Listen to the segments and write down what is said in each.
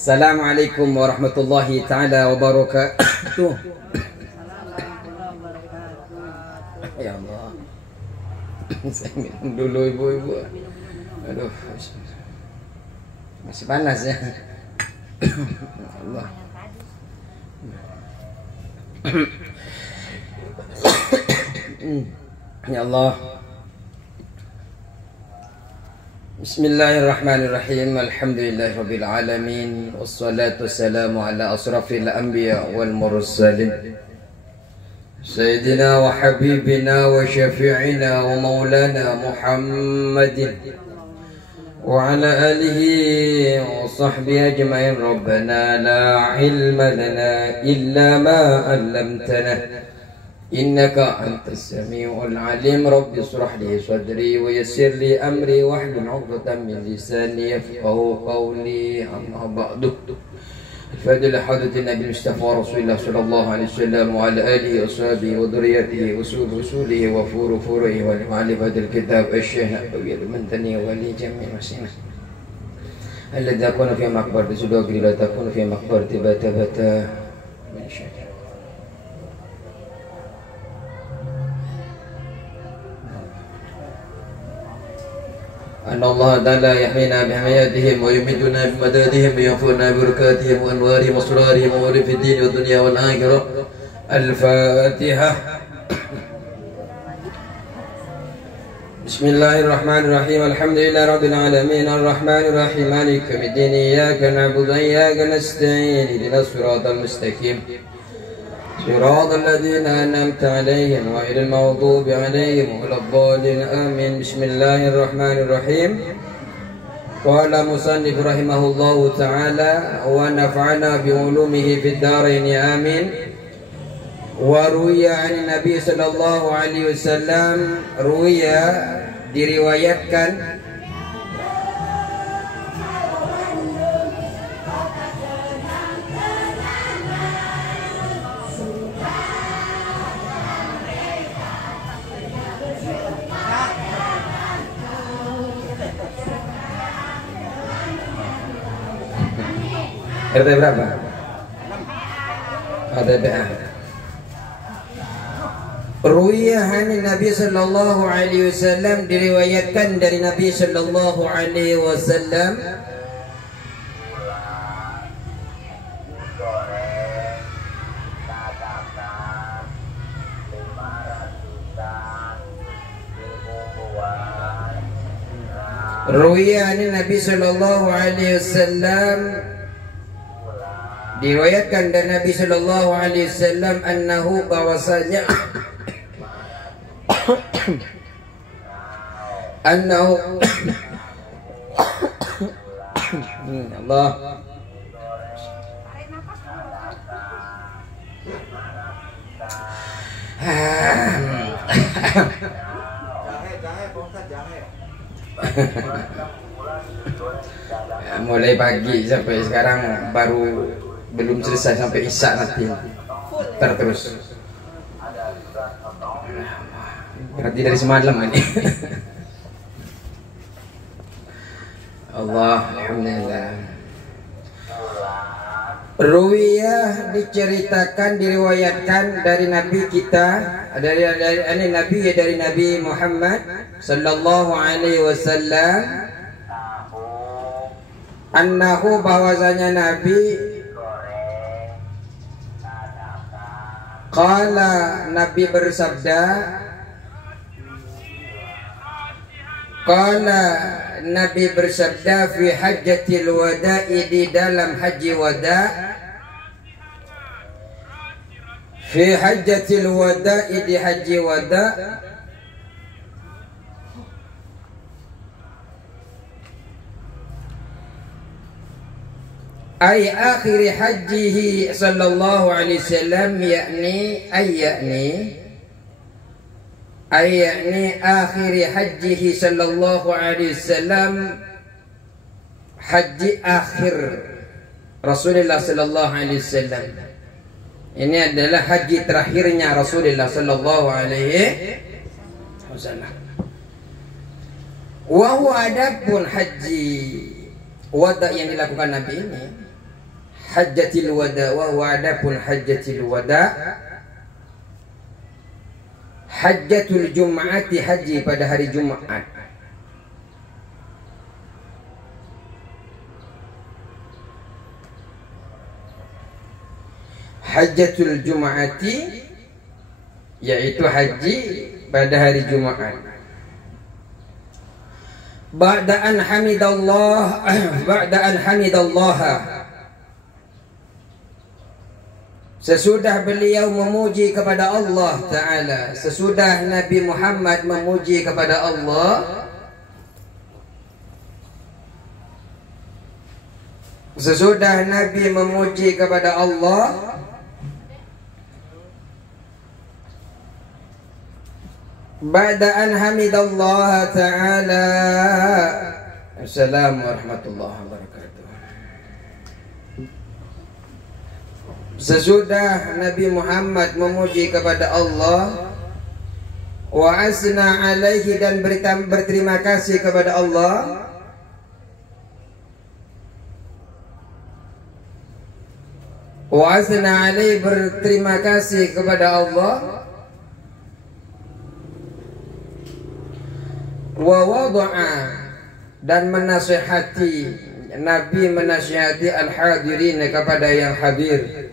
Assalamualaikum warahmatullahi taala wabarakatuh. Ya Allah. Saya minum dulu ibu-ibu. Aduh. Masih panas ya. Allah. Ya Allah. Bismillahirrahmanirrahim. Alhamdulillahirabbil alamin. Wassalatu wassalamu ala asrafil anbiya wal mursalin. Sayyidina wa habibina wa syafi'ina wa maulana Muhammadin wa ala alihi wa sahbihi ajma'in. Rabbana la ilma lana illa ma 'allamtana innaka antas samiul alim. Rabbi ishrah li sadri wa yassir li amri wahlul 'uqdatam min lisani yafqahu qawli. Amma ba'du. Fadil hadatin Nabi Mustafa Rasulullah sallallahu alaihi wasallam wa ala alihi wa sahbihi wa dhurriyyatihi wa usulihi wa furu'ihi wa ma'rifatil kitab asy-syekh wa al-mantani wa li jami'il muslimin alladhi yakunu fi maqbarati sudaqi la takunu fi maqbarati bata min syarr. أن الله تعالى يحمينا بحماياتهم ويمدنا بمدادهم وينفعنا ببركاتهم وأنوارهم وأسرارهم وأمور في الدين والدنيا والآخرة. الفاتحة. بسم الله الرحمن الرحيم. الحمد لله رب العالمين الرحمن الرحيم مالك يوم الدين إياك نعبد وإياك نستعين اهدنا الصراط المستقيم صراط الذين أنعمت عليهم غير المغضوب عليهم ولا الضالين آمين. بسم الله الرحمن الرحيم. قال مصنف رحمه الله تعالى ونفعنا بعلومه في الدارين آمين. وروي عن النبي صلى الله عليه وسلم diriwayatkan RT berapa? ATPA. Ruwiya hanin Nabi sallallahu alaihi wasallam, diriwayatkan dari Nabi sallallahu alaihi wasallam Ruwiya hanin Nabi sallallahu alaihi wasallam, diriwayatkan dari Nabi sallallahu alaihi wasallam annahu, bahwasanya annahu Allah mulai pagi sampai sekarang baru belum selesai sampai isya nanti terus. Berarti dari semalam ini. Allah, alhamdulillah. Ruwiyah diceritakan, diriwayatkan dari Nabi kita, dari Nabi Muhammad sallallahu alaihi wasallam, annahu, bahwasanya Nabi qala, Nabi bersabda, qala, Nabi bersabda fi hajjatil wada'i, di dalam haji wada, fi hajjatil wada'i, di haji wada, ay akhir hajjihi sallallahu alaihi wasallam, yakni akhir hajjihi sallallahu alaihi wasallam, haji akhir Rasulullah sallallahu alaihi wasallam. Ini adalah haji terakhirnya Rasulullah sallallahu alaihi wasallam. Wa huwa adapun haji wada yang dilakukan Nabi ini, hajjatil wada, wa adapun hajjatil wada, hajjatul jum'ati, haji pada hari Jumat. Hajjatul jum'ati yaitu haji pada hari Jumat. Ba'da an hamidallah, sesudah beliau memuji kepada Allah Ta'ala, sesudah Nabi Muhammad memuji kepada Allah, sesudah Nabi memuji kepada Allah, ba'da an hamidallah ta'ala. Assalamualaikum warahmatullahi wabarakatuh. Sesudah Nabi Muhammad memuji kepada Allah, wa asna alaihi, dan berterima kasih kepada Allah, wa asna alaihi, berterima kasih kepada Allah, wa wada'a, dan menasihati, Nabi menasihati al-hadirin, kepada yang hadir.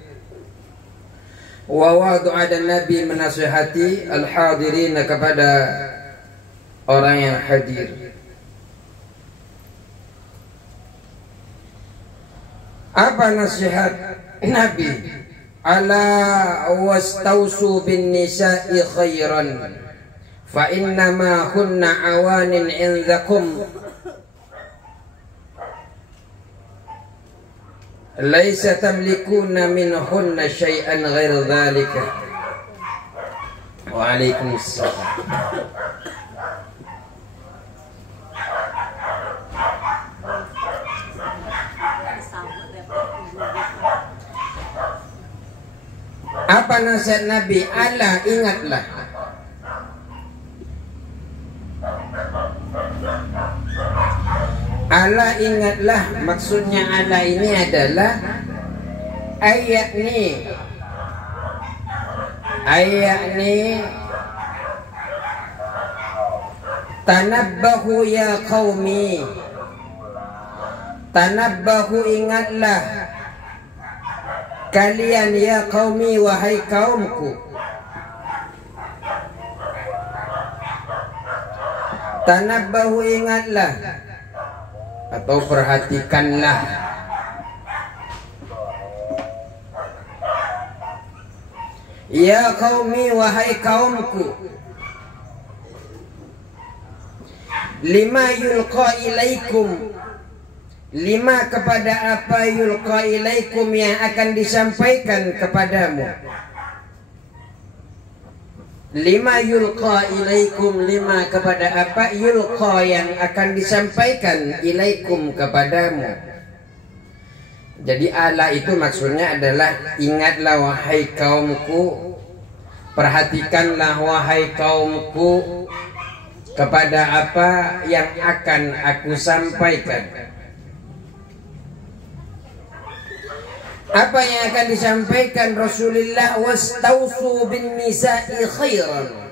Wa wada'a, dan Nabi menasihati al-hadirin, kepada orang yang hadir. Apa nasihat Nabi? Ala wastausu bin nisa'i khairan, fa innama kunna awanin indakum, laisa tamlikuna minhunna syai'an ghair dhalika. Waalaikumsalam. Apa nasihat Nabi? Ala, ingatlah. Ala, ingatlah. Maksudnya ala ini adalah ayat ni tanabbahu ya qaumi, tanabbahu, ingatlah kalian, ya qaumi, wahai kaumku. Tanabbahu, ingatlah atau perhatikanlah. Ya qaumi, wahai kaumku. Lima yulqa ilaikum, lima, kepada apa, yulqa ilaikum, yang akan disampaikan kepadamu. Lima yulqa ilaikum, lima, kepada apa, yulqa, yang akan disampaikan, ilaikum, kepadamu. Jadi ala itu maksudnya adalah ingatlah wahai kaumku, perhatikanlah wahai kaumku, kepada apa yang akan aku sampaikan. Apa yang akan disampaikan Rasulullah? Wastausu bin nisa'i khairan.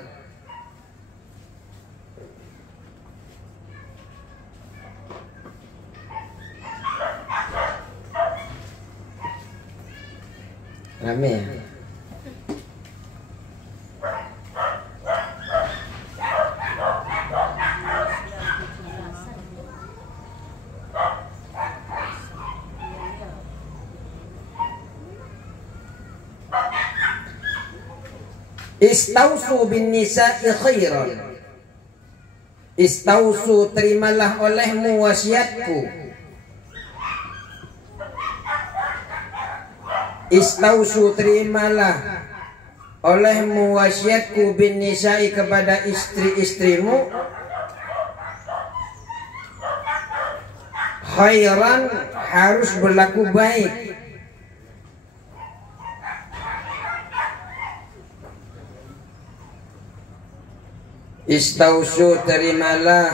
Rame ya? Istausu bin nisa'i khairan. Istausu, terimalah olehmu wasiatku. Istausu, terimalah olehmu wasiatku, bin nisa'i, kepada istri-istrimu, khairan, harus berlaku baik. Istausu, terimalah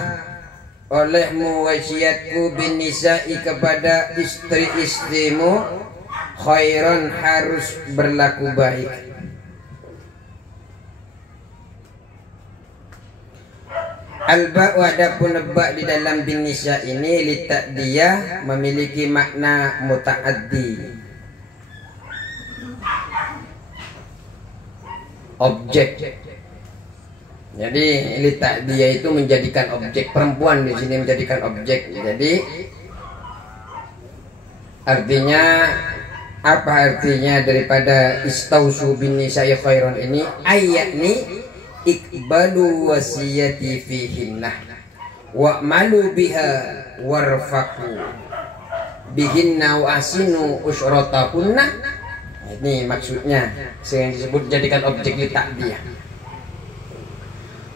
olehmu wasiatku, bin nisa'i, kepada istri-istrimu, khairan harus berlaku baik. Al-ba' adapun ba' di dalam bin nisa ini lita'diyah memiliki makna muta'addi, objek. Jadi lita'diyah itu menjadikan objek, perempuan di sini menjadikan objek. Jadi artinya apa artinya daripada istausu bin nisa'i khairan ini? Ayatni ikbalu wasiyati fihinnah wa'malu biha warfaku bihinna wa asinu usyratakunna. Ini maksudnya yang disebut jadikan objek lita'diyah.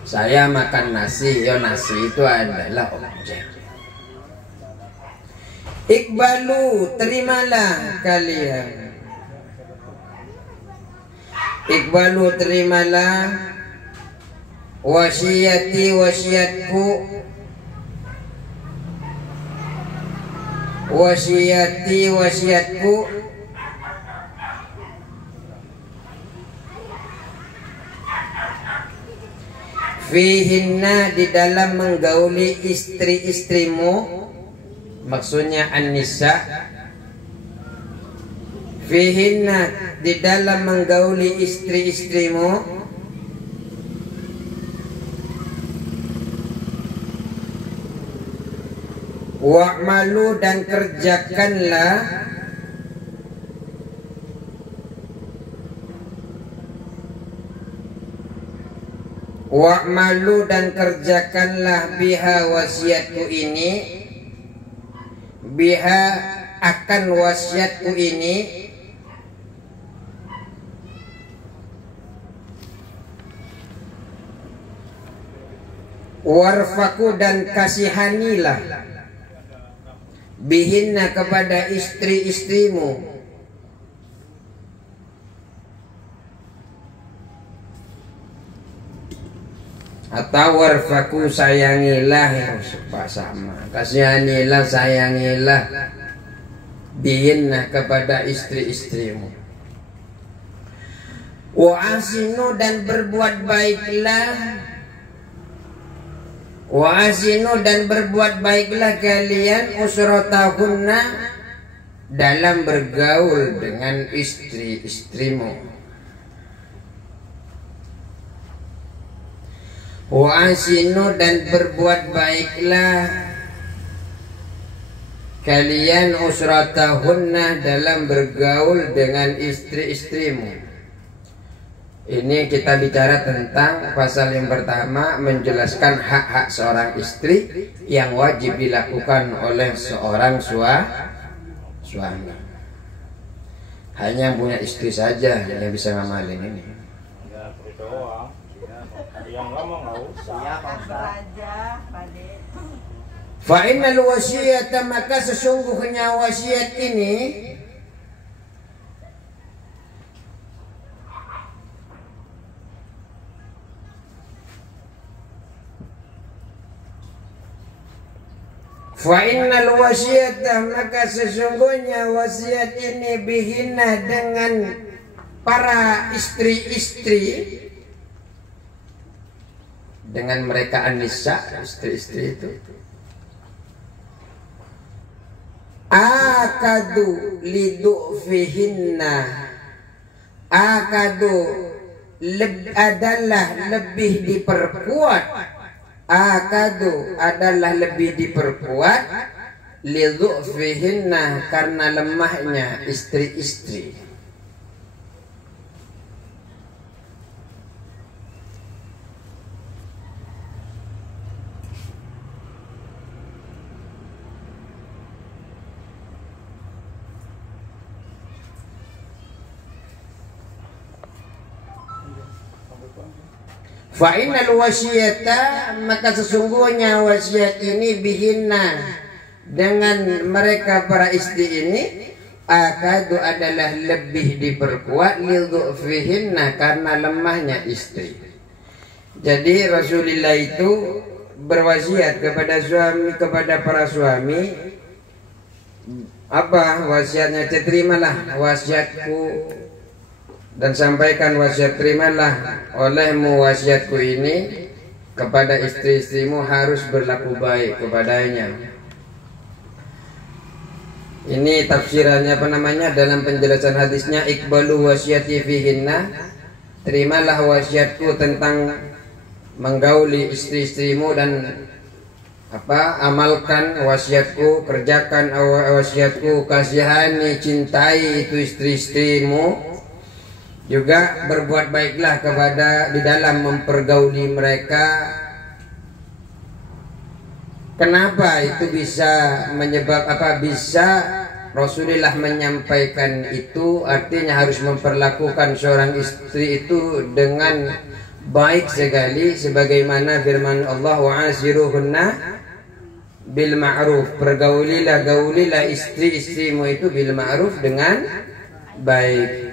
Saya makan nasi, ya nasi itu adalah objek. Ikbalu, terimalah kalian. Ikbalu, terimalah wasiyati, wasiatku. Wasiyati, wasiatku. Fihinna, di dalam menggauli istri-istrimu, maksudnya an-nisa. Fihinna, di dalam menggauli istri-istrimu, wa'malu, dan kerjakanlah wa'malu, dan kerjakanlah biha, wasiatku ini, biha, akan wasiatku ini, warfaku, dan kasihanilah bihinna, kepada istri-istrimu, atau warfaku, sayangilah, ya sama, kasihanilah, sayangilah bihinna, kepada istri-istrimu. Wa asinu, dan berbuat baiklah. Wa asinu, dan berbuat baiklah kalian usratahunna, dalam bergaul dengan istri-istrimu. Wa asinu, dan berbuat baiklah kalian usratahunna, dalam bergaul dengan istri-istrimu. Ini kita bicara tentang pasal yang pertama, menjelaskan hak-hak seorang istri yang wajib dilakukan oleh seorang suami. Hanya yang punya istri saja yang bisa ngamalin ini. Fa innal wasiyata, maka sesungguhnya wasiat ini fa innal wasiyata, maka sesungguhnya wasiat ini bihina, dengan para istri-istri, dengan mereka an-nisa, istri-istri itu, akadu lidu'fihinna, akadu adalah lebih diperkuat, akadu adalah lebih diperkuat, lidu'fihinna, karena lemahnya istri-istri. Fa innal wasiyata, maka sesungguhnya wasiat ini bihinna, dengan mereka para istri ini, akadu adalah lebih diperkuat, lidhu'fihinna, karena lemahnya istri. Jadi Rasulullah itu berwasiat kepada suami, kepada para suami, apa wasiatnya? Terimalah wasiatku dan sampaikan wasiat, terimalah olehmu wasiatku ini kepada istri-istrimu, harus berlaku baik kepadanya. Ini tafsirannya apa namanya dalam penjelasan hadisnya, iqbalu wasiati fihinna, terimalah wasiatku tentang menggauli istri-istrimu dan amalkan wasiatku, kerjakan wasiatku, kasihani, cintai itu istri-istrimu. Juga berbuat baiklah kepada di dalam mempergauli mereka. Kenapa itu bisa menyebab bisa Rasulullah menyampaikan itu? Artinya harus memperlakukan seorang istri itu dengan baik sekali, sebagaimana firman Allah, wa'ashiruhunna bil ma'ruf, gaulilah istri-istrimu itu bil ma'ruf, dengan baik.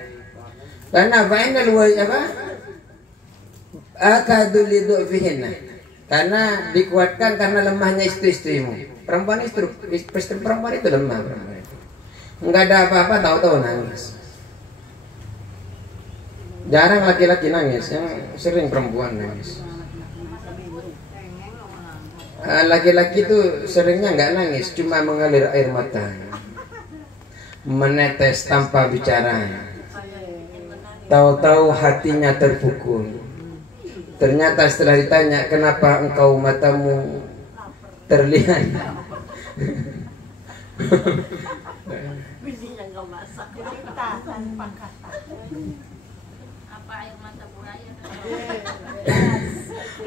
Karena final akadul lidu'fihinna, karena dikuatkan karena lemahnya istri-istrimu. Perempuan itu lemah, perempuan itu enggak ada apa-apa tahu-tahu nangis. Jarang laki-laki nangis, yang sering perempuan nangis. Laki-laki itu seringnya nggak nangis, cuma mengalir air mata, menetes tanpa bicara. Tahu-tahu hatinya terpukul. Ternyata setelah ditanya, kenapa engkau matamu terlihat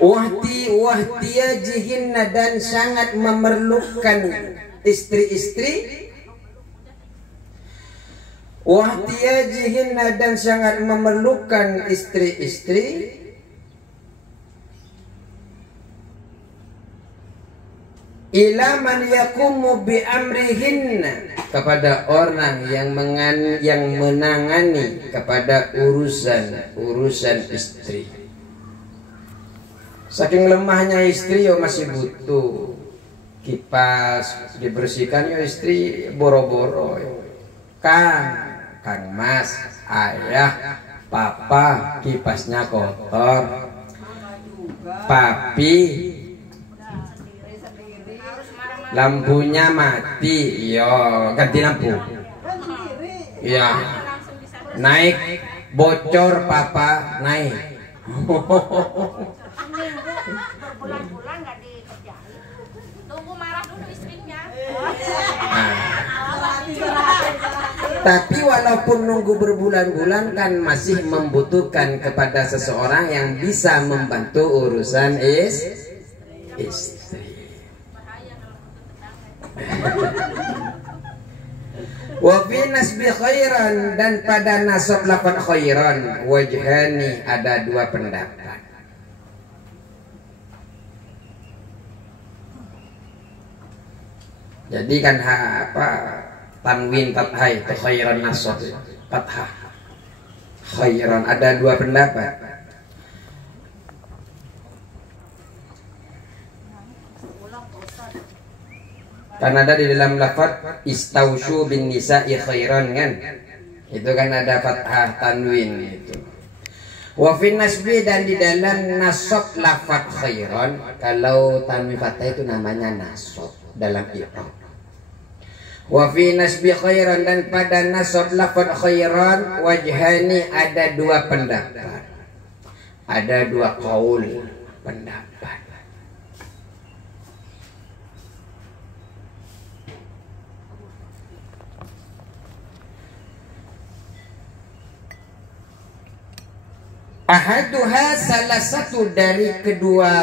wahtiyajihinna, dan sangat memerlukan istri-istri, wahtiyajihinna, dan sangat memerlukan istri-istri ila man yaqumu bi amrihinna, kepada orang yang menangani kepada urusan istri. Saking lemahnya istri, masih butuh kipas dibersihkan, istri boro-boro. Kang Mas, ayah, papa, kipasnya kotor. Papi, lampunya mati, ganti lampu. Ya, naik, bocor papa, naik. Berbulan-bulan nggak dikerjain, tunggu marah dulu istrinya. Tapi walaupun nunggu berbulan-bulan, kan masih membutuhkan kepada seseorang yang bisa membantu urusan istri. Wa fi nasbi khairan, dan pada nasab lafaz khairan wajhani, ada dua pendapat. Jadi kan tanwin fathah itu khairan, nasab fathah khairan, ada dua pendapat. Karena ada di dalam lafaz istausyu bin nisa'i khairan, kan itu kan ada fathah tanwin itu. Wa fi nasbi, dan di dalam nasab lafaz khairan, kalau tanwin fathah itu namanya nasab dalam i'rab. Wa fi nasbi khairan, dan pada nasab lafaz khairan wajhani, ada dua pendapat, ada dua qaul pendapat. Ahaduha, salah satu dari kedua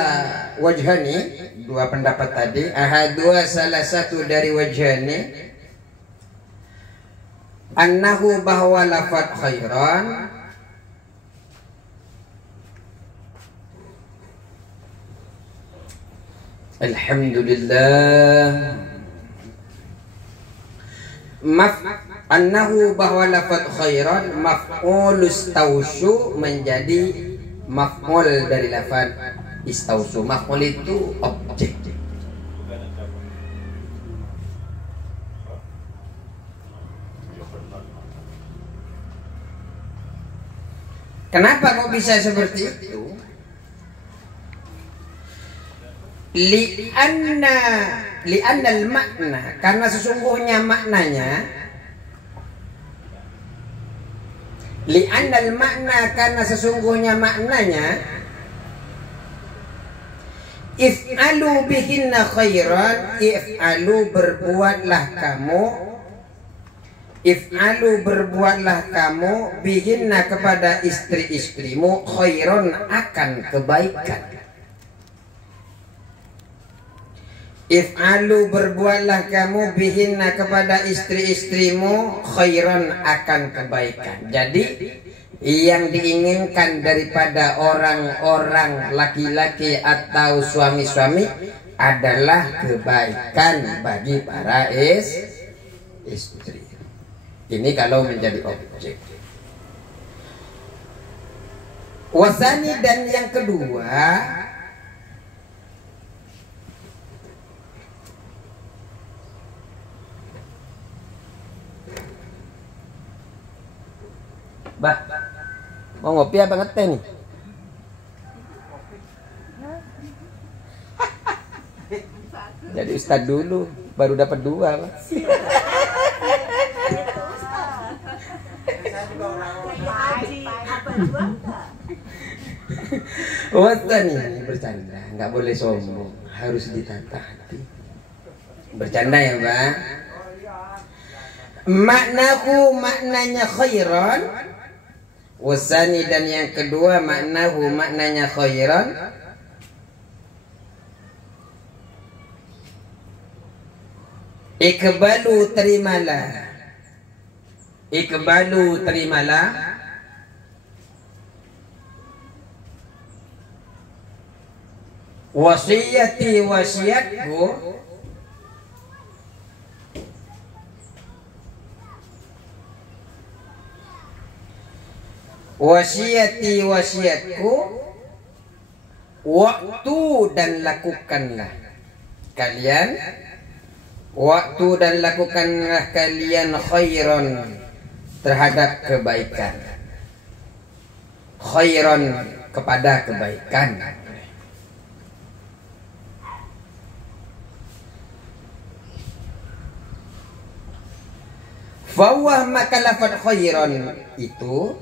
wajhani, dua pendapat tadi. Ahaduha, salah satu dari wajhani, annahu, bahwa lafaz khairan alhamdulillah, annahu, bahwa lafaz khairan maf'ul istausyu, menjadi maf'ul dari lafaz istausyu. Maf'ul itu objek. Kenapa kok bisa seperti itu? Li'annal makna, karena sesungguhnya maknanya, li'annal makna, karena sesungguhnya maknanya, if'alu bihinna khairan, if'alu berbuatlah kamu, if'alu berbuatlah kamu bihinna kepada istri-istrimu khairan akan kebaikan. If'alu berbuatlah kamu bihinna kepada istri-istrimu khairan akan kebaikan. Jadi yang diinginkan daripada orang-orang laki-laki atau suami-suami adalah kebaikan bagi para istri. Ini kalau menjadi objek. Wasani, dan yang kedua, Bah, mau ngopi apa ngeteh nih? Jadi ustad dulu, baru dapat 2, Pak. Wasta nih, bercanda, nggak boleh sombong, harus ditata hati. Bercanda ya, Pak. Maknahu, maknanya khairan. Wasani, dan yang kedua, maknahu, maknanya khairan. Ikbalu, terimalah. Ikbalu, terimalah. Wasiyati, wasiatku. Wasiati, wasiatku. Waktu dan lakukanlah kalian, waktu dan lakukanlah kalian khairan, terhadap kebaikan, khairan, kepada kebaikan. Fawah, maka lafaz khairan itu,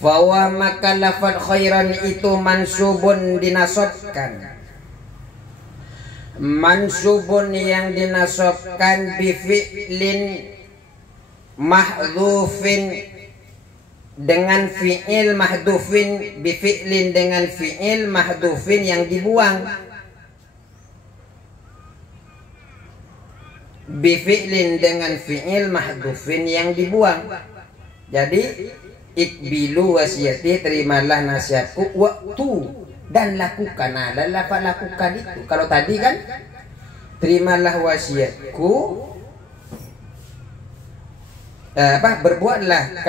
fawah, maka lafaz khairan itu mansubun, dinasabkan, mansubun yang dinasabkan bifi'lin mahdhufin, dengan fi'il mahdhufin, bifi'lin dengan fi'il mahdhufin yang dibuang, bifi'lin dengan fi'il mahdhufin yang dibuang. Jadi ikbilu wasiati, terimalah nasihatku, waktu, dan lakukan. Nah, lafaz lakukan itu, kalau tadi kan terimalah wasiatku, berbuatlah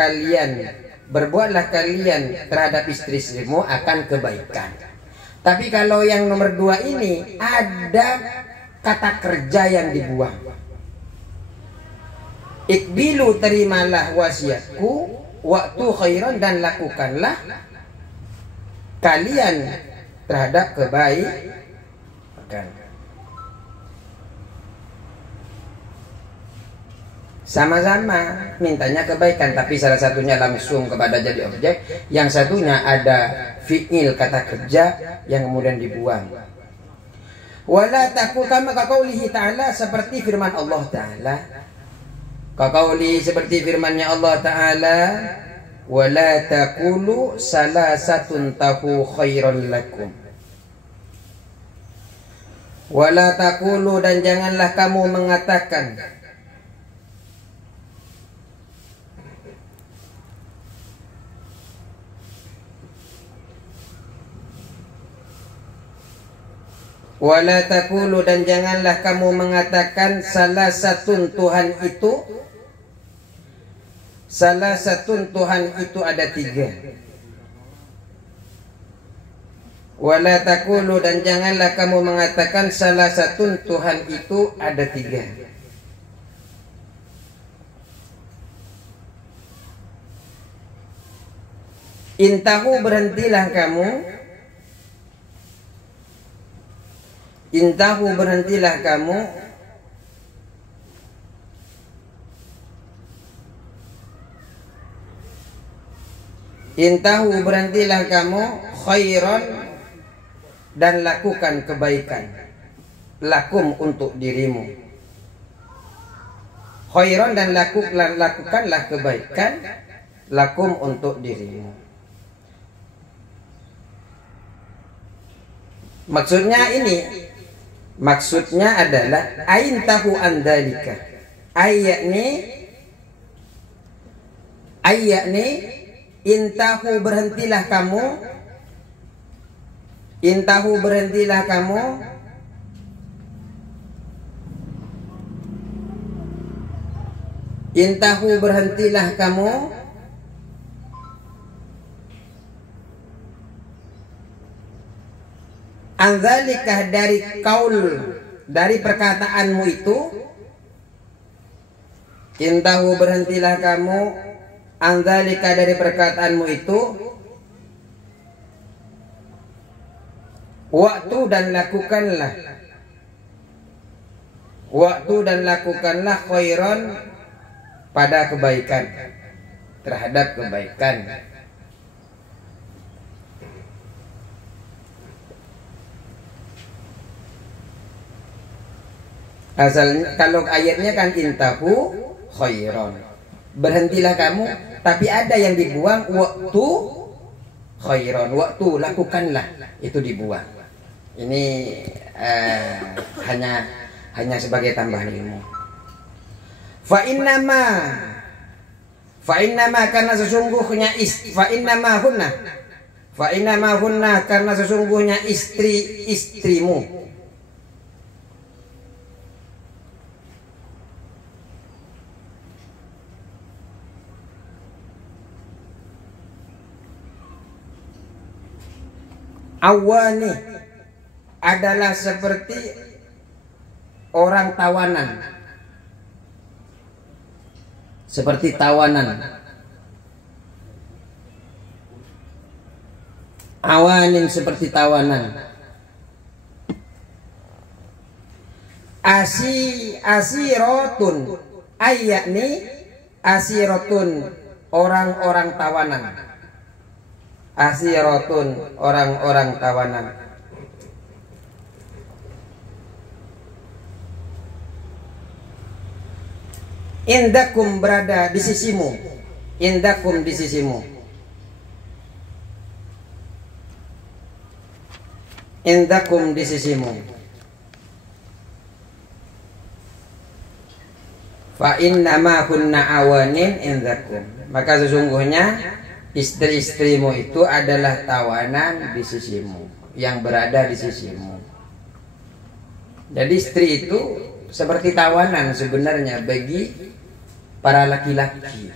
kalian terhadap istri-istrimu akan kebaikan. Tapi kalau yang nomor 2 ini ada kata kerja yang dibuang. Ikbilu, terimalah wasiatku, waktu khairan, dan lakukanlah kalian terhadap kebaikan. Sama-sama mintanya kebaikan, tapi salah satunya langsung kepada jadi objek, yang satunya ada fi'il, kata kerja, yang kemudian dibuang. Wala takul kama kaqaulihi ta'ala, seperti firman Allah Ta'ala. Kaqauli, seperti firman-Nya Allah Ta'ala, wala taqulu salasatun tahu khairan lakum. Wala taqulu, dan janganlah kamu mengatakan, wala taqulu, dan janganlah kamu mengatakan salasatun, Tuhan itu, salasatun, Tuhan itu ada 3. Wala taqulu, dan janganlah kamu mengatakan salasatun, Tuhan itu ada 3. Intahu berhentilah kamu. Intahu berhentilah kamu. Intahu berhentilah kamu khairan, dan lakukan kebaikan. Lakum untuk dirimu. Khairan, dan lakukanlah kebaikan. Lakum untuk dirimu. Maksudnya ini, maksudnya adalah aintahu andalika. Ayakni intahu berhentilah kamu. Intahu berhentilah kamu. Intahu berhentilah kamu. Anzalikah dari kaul, dari perkataanmu itu. Intahu berhentilah kamu. Anzalika dari perkataanmu itu. Waktu dan lakukanlah. Waktu dan lakukanlah khairan, pada kebaikan, terhadap kebaikan. Asalnya kalau ayatnya kan intahu khairan, berhentilah kamu, tapi ada yang dibuang waktu khairan, waktu lakukanlah, itu dibuang. Ini hanya sebagai tambahan ilmu. Fa innama karena sesungguhnya fa innama hunna karena sesungguhnya istrimu. Awani adalah seperti orang tawanan. Seperti tawanan. Awanin seperti tawanan. Asirotun ayakni asirotun orang-orang tawanan. Asirotun orang-orang tawanan. Indakum berada di sisimu. Indakum di sisimu. Indakum di sisimu. Fa innama kunna awanin indakum. Maka sesungguhnya istri-istrimu itu adalah tawanan di sisimu, yang berada di sisimu. Jadi istri itu seperti tawanan sebenarnya bagi para laki-laki.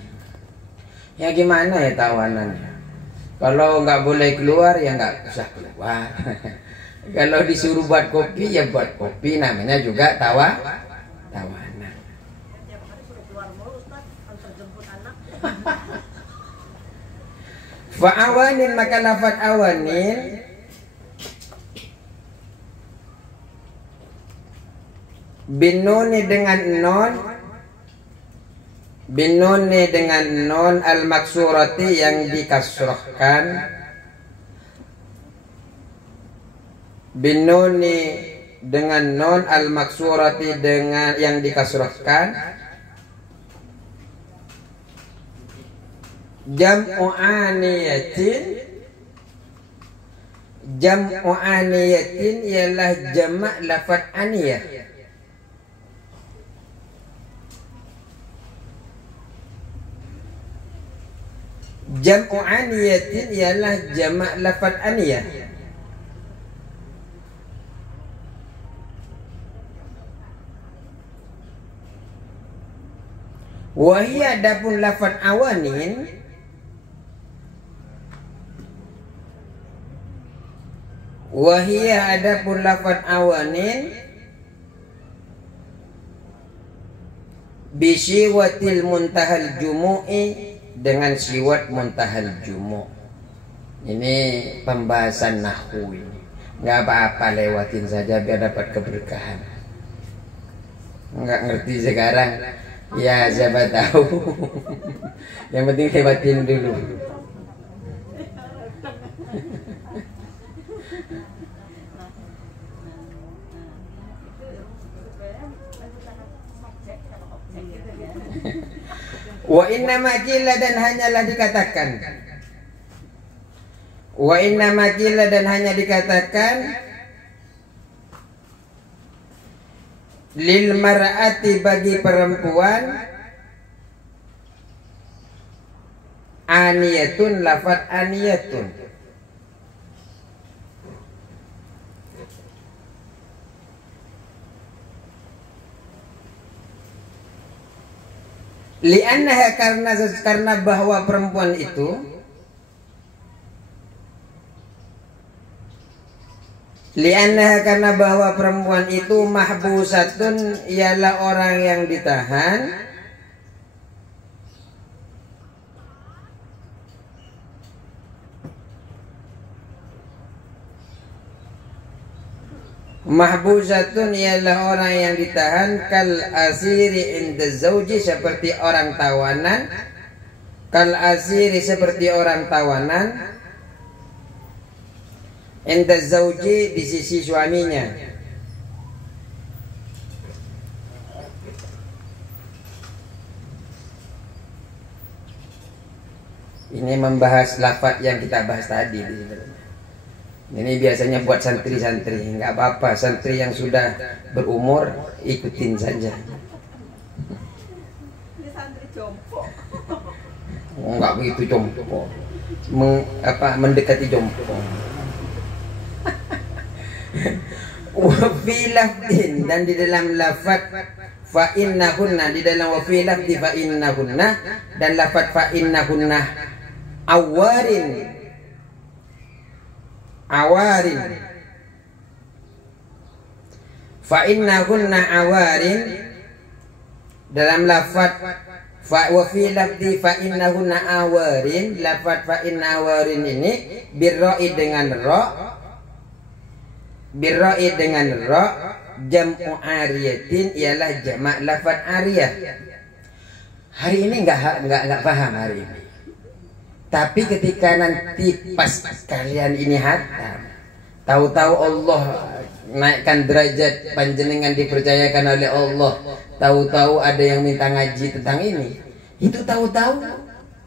Ya gimana ya tawanannya? Kalau nggak boleh keluar ya nggak usah keluar. Kalau disuruh buat kopi ya buat kopi, namanya juga tawanan. Fa'awanin maka lafaz awanin binuni dengan non, binuni dengan non al maksurati yang dikasrohkan, binuni dengan non al maksurati dengan yang dikasrohkan, jam'u aniyatin, jam'u aniyatin ialah jamak lafaz aniyah. Jam'u aniyatin ialah jamak lafaz aniyah. Wahia adapun lafaz awanin wahia adapun lafaz awanin bisiwatil muntahal jumu'i dengan siwat muntahal jumu'. Ini pembahasan nahwu ini. Nggak apa-apa, lewatin saja biar dapat keberkahan. Nggak ngerti sekarang, ya siapa tahu. Yang penting lewatin dulu. Wa inna makila dan hanyalah dikatakan. Wa inna makila dan hanya dikatakan lil mar'ati bagi perempuan aniyatun, lafaz aniyatun. Li'annaha karena bahwa perempuan itu li'annaha karena bahwa perempuan itu mahbusatun ialah orang yang ditahan mahbusatun ialah orang yang ditahan kal asiri inda zauji seperti orang tawanan kal asiri seperti orang tawanan inda zauji di sisi suaminya. Ini membahas lafaz yang kita bahas tadi. Ini biasanya buat santri-santri, nggak apa-apa. Santri yang sudah berumur ikutin saja. Ini santri jompo. Nggak begitu jompo, mendekati jompo. Wa fi lafdin dan di dalam lafaz fa innahunna, di dalam wa fi lafdi fa innahunna dan lafaz fa innahunna awarin fa innahunna awarin dalam lafaz fa wa fi lafdi fa innahunna awarin, lafaz fa inna awarin ini birra'i dengan ra jam'u ariyatin ialah jamak lafaz ariyah. Hari ini enggak paham hari ini. Tapi ketika nanti pas kalian ini hatam, tahu-tahu Allah naikkan derajat panjenengan dipercayakan oleh Allah, tahu-tahu ada yang minta ngaji tentang ini, itu tahu-tahu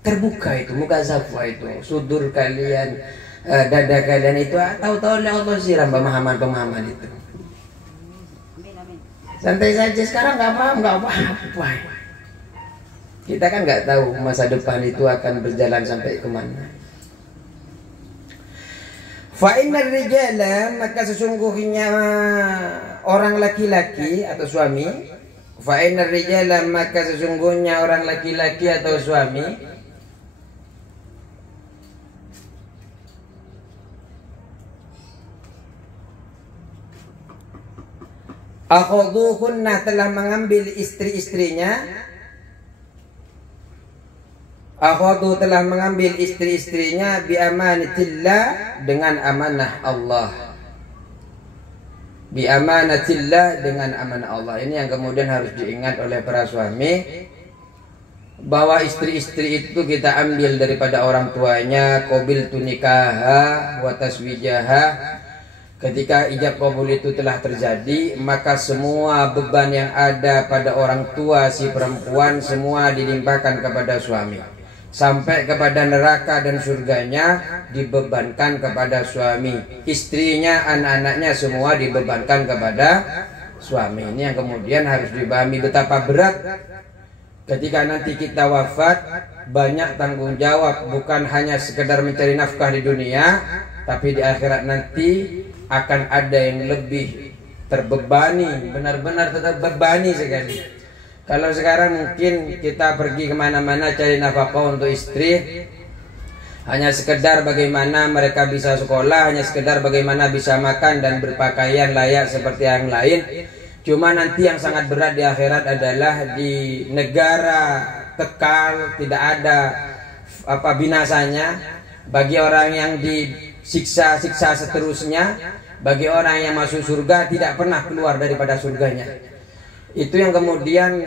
terbuka itu muka zafwa itu sudur kalian, dada kalian itu tahu-tahu oleh Allah siram pemahaman itu. Santai saja sekarang nggak apa-apa. Kita kan nggak tahu masa depan itu akan berjalan sampai kemana. Fa innar rijala, maka sesungguhnya orang laki-laki atau suami. Fa innar rijala, maka sesungguhnya orang laki-laki atau suami. Akhuduhunna, telah mengambil istri-istrinya. Akhadu, telah mengambil istri-istrinya bi amanatillah, dengan amanah Allah. Bi amanatillah, dengan amanah Allah. Ini yang kemudian harus diingat oleh para suami, bahwa istri-istri itu kita ambil daripada orang tuanya. Qabil tunikaha wa taswijaha. Ketika ijab qabul itu telah terjadi, maka semua beban yang ada pada orang tua si perempuan semua dilimpahkan kepada suami. Sampai kepada neraka dan surganya dibebankan kepada suami. Istrinya, anak-anaknya semua dibebankan kepada suami. Ini yang kemudian harus dipahami betapa berat ketika nanti kita wafat. Banyak tanggung jawab, bukan hanya sekedar mencari nafkah di dunia, tapi di akhirat nanti akan ada yang lebih terbebani, benar-benar tetap bebani sekali. Kalau sekarang mungkin kita pergi kemana-mana cari nafkah untuk istri, hanya sekedar bagaimana mereka bisa sekolah, hanya sekedar bagaimana bisa makan dan berpakaian layak seperti yang lain. Cuma nanti yang sangat berat di akhirat adalah di negara kekal, tidak ada binasanya. bagi orang yang disiksa-siksa seterusnya, bagi orang yang masuk surga tidak pernah keluar daripada surganya. Itu yang kemudian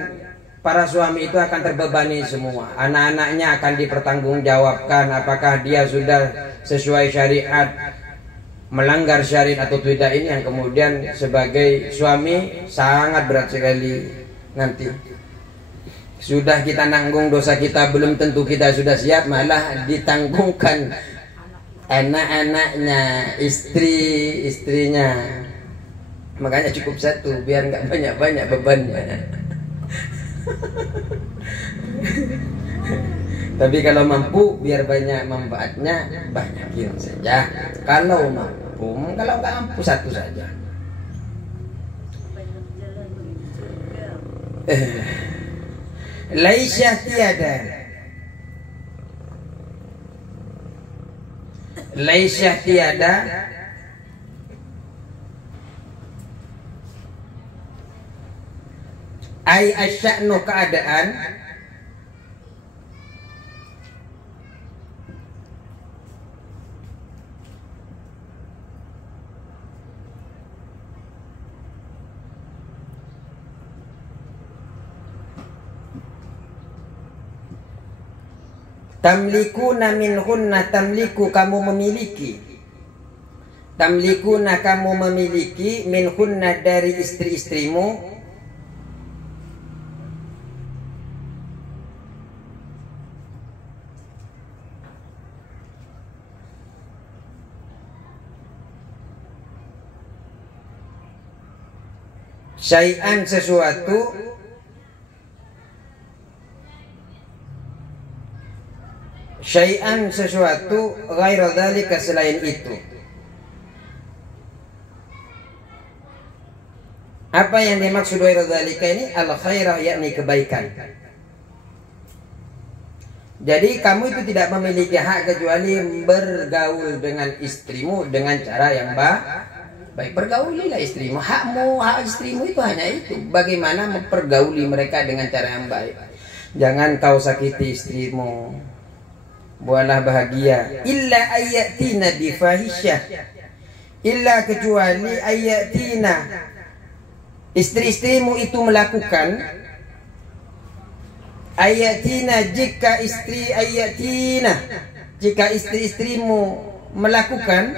para suami itu akan terbebani semua. Anak-anaknya akan dipertanggungjawabkan apakah dia sudah sesuai syariat, melanggar syariat atau tidak. Ini yang kemudian sebagai suami sangat berat sekali nanti. Sudah kita nanggung dosa kita, belum tentu kita sudah siap, malah ditanggungkan anak-anaknya, istrinya. Makanya cukup satu biar nggak banyak-banyak bebannya. Tapi kalau mampu biar banyak manfaatnya, banyakin saja. Kalau mampu, kalau nggak mampu satu saja. Laisyah tiada, laisyah tiada, ai asya'nu keadaan, tamlikuna minhunna, tamliku kamu memiliki, tamlikuna kamu memiliki, minhunna dari istri-istrimu, syai'an sesuatu, syai'an sesuatu, ghairu dzalika selain itu. Apa yang dimaksud ghairu dzalika ini? Al khairah, yakni kebaikan. Jadi kamu itu tidak memiliki hak kecuali bergaul dengan istrimu dengan cara yang baik. Bergaulilah istrimu. Hakmu, hak istrimu itu hanya itu. Bagaimana mempergauli mereka dengan cara yang baik. Jangan kau sakiti istrimu. Buatlah bahagia. Illa ayatina bifahisyah, illa kecuali ayatina, istri-istrimu itu melakukan, ayatina jika istri ayatina, jika istri-istrimu melakukan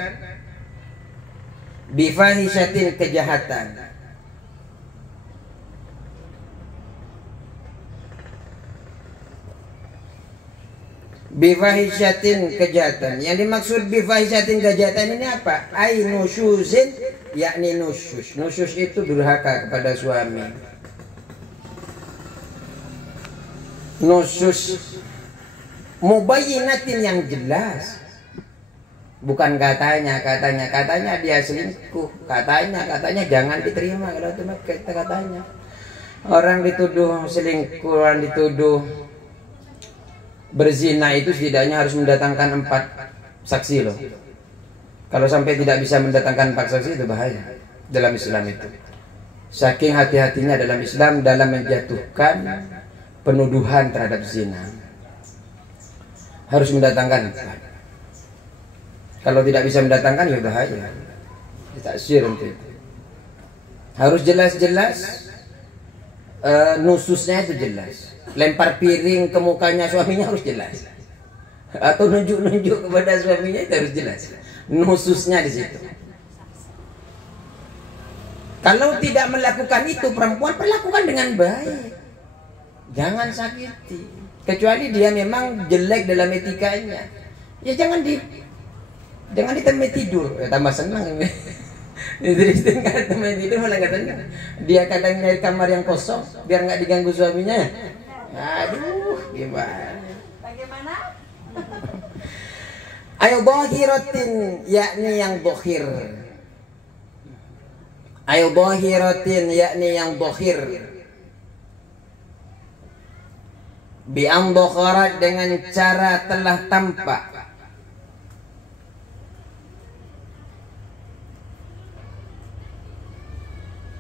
bifahysyatin kejahatan, bifahisyatin kejahatan. Yang dimaksud bifahisyatin kejahatan ini apa? Ai nusyusin, yakni nusyus. Nusyus itu durhaka kepada suami. Nusyus mubayyinatin yang jelas. Bukan katanya dia selingkuh. Katanya jangan diterima kalau itu katanya. Orang dituduh selingkuh, orang dituduh berzina itu setidaknya harus mendatangkan 4 saksi loh. Kalau sampai tidak bisa mendatangkan 4 saksi itu bahaya dalam Islam itu. Saking hati-hatinya dalam Islam dalam menjatuhkan penuduhan terhadap zina. Harus mendatangkan 4. Kalau tidak bisa mendatangkan ya bahaya. Ditaksir nanti. Harus jelas-jelas, nususnya itu jelas. Lempar piring ke mukanya suaminya harus jelas, atau nunjuk-nunjuk kepada suaminya itu harus jelas. Nususnya di situ. Kalau tidak melakukan itu, perempuan perlakukan dengan baik. Jangan sakiti. Kecuali dia memang jelek dalam etikanya, ya jangan ditemui tidur. Ya, tambah senang. Istri nggak temen tidur malah katanya dia kadang nyari kamar yang kosong biar nggak diganggu suaminya. Aduh, gimana? Bagaimana? Ayo dhahiratin, yakni yang dhahir. Ayo dhahiratin, yakni yang dhahir. Bi an dhakharat, dengan cara telah tampak.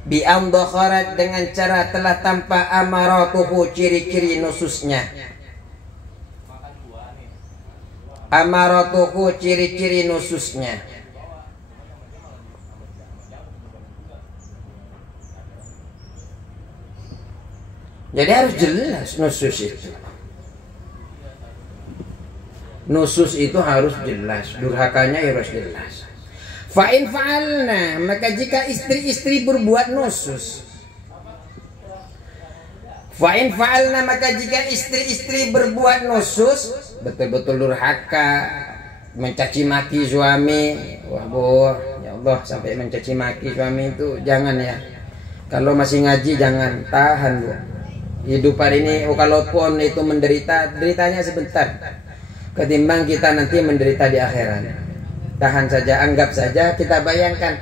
Bi an dhakharat, dengan cara telah tampak amaratuhu, ciri-ciri nususnya. Amaratuhu, ciri-ciri nususnya. Jadi harus jelas nusus itu. Nusus itu harus jelas, durhakanya harus jelas. Fa'in fa'alna, maka jika istri-istri berbuat nusus. Fa'in fa'alna, maka jika istri-istri berbuat nusus, betul-betul durhaka, mencaci maki suami. Wah bu, ya Allah, sampai mencaci maki suami itu jangan ya. Kalau masih ngaji jangan, tahan bu. Hidupan ini, kalaupun itu menderita, deritanya sebentar. Ketimbang kita nanti menderita di akhirat. Tahan saja, anggap saja, kita bayangkan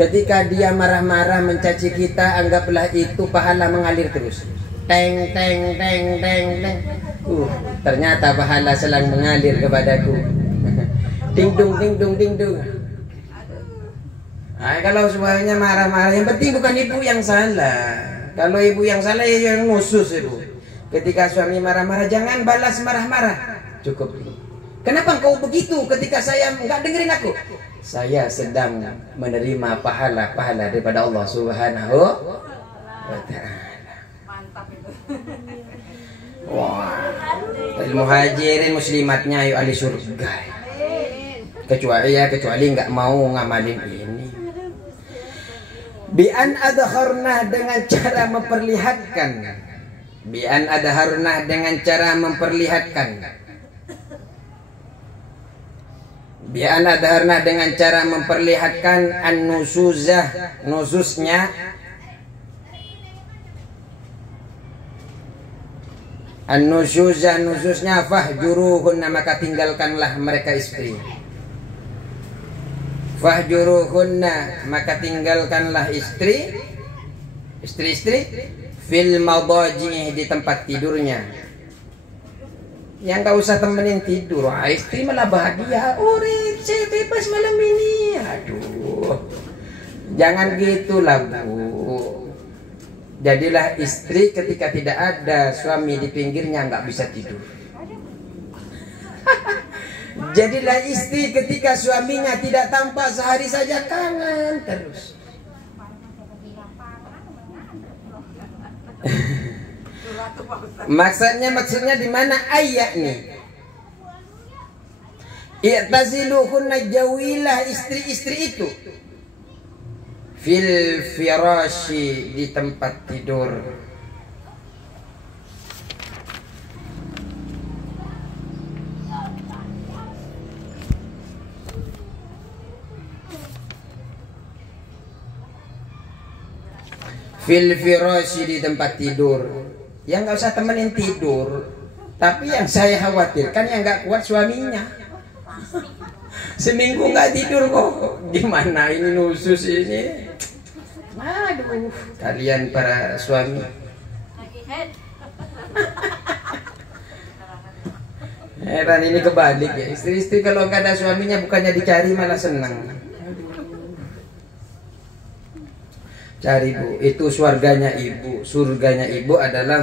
ketika dia marah-marah mencaci kita, anggaplah itu pahala mengalir terus. Teng teng teng teng teng. Ternyata pahala sedang mengalir kepadaku. Ding dung ding dung ding dung. Nah, kalau semuanya marah-marah, yang penting bukan ibu yang salah. Kalau ibu yang salah yang nusus ibu. Ketika suami marah-marah jangan balas marah-marah. Cukup. Kenapa engkau begitu ketika saya enggak dengerin aku? Saya sedang menerima pahala-pahala daripada Allah Subhanahu wa ta'ala. Mantap itu. Wah. Muhajirin muslimatnya ayo ahli surga. Kecuali enggak mau ngamalin ini. Bi'an adharna, dengan cara memperlihatkan. Bi'an adharna, dengan cara memperlihatkan. Bi'an adharna, dengan cara memperlihatkan an-nusuzah, nususnya. An-nusuzah, nususnya. Fahjuruhunna, maka tinggalkanlah mereka istri. Fahjuruhunna, maka tinggalkanlah istri. Istri-istri fil madaji', di tempat tidurnya. Yang gak usah temenin tidur, istri malah bahagia. Urip, saya bebas malam ini. Aduh, jangan gitulah bu. Jadilah istri ketika tidak ada suami di pinggirnya nggak bisa tidur. Jadilah istri ketika suaminya tidak tampak sehari saja kangen terus. Maksudnya di mana ayat nih? I'taziluhunna, jauhilah istri-istri itu. Fil firashi, di tempat tidur. Fil firashi, di tempat tidur. Yang nggak usah temenin tidur, tapi yang saya khawatirkan yang nggak kuat suaminya. Seminggu nggak tidur kok. Gimana ini nusus ini? Aduh, kalian para suami. Heran, ini kebalik ya. Istri-istri kalau nggak ada suaminya bukannya dicari malah senang. Cari bu, itu surganya ibu. Surganya ibu adalah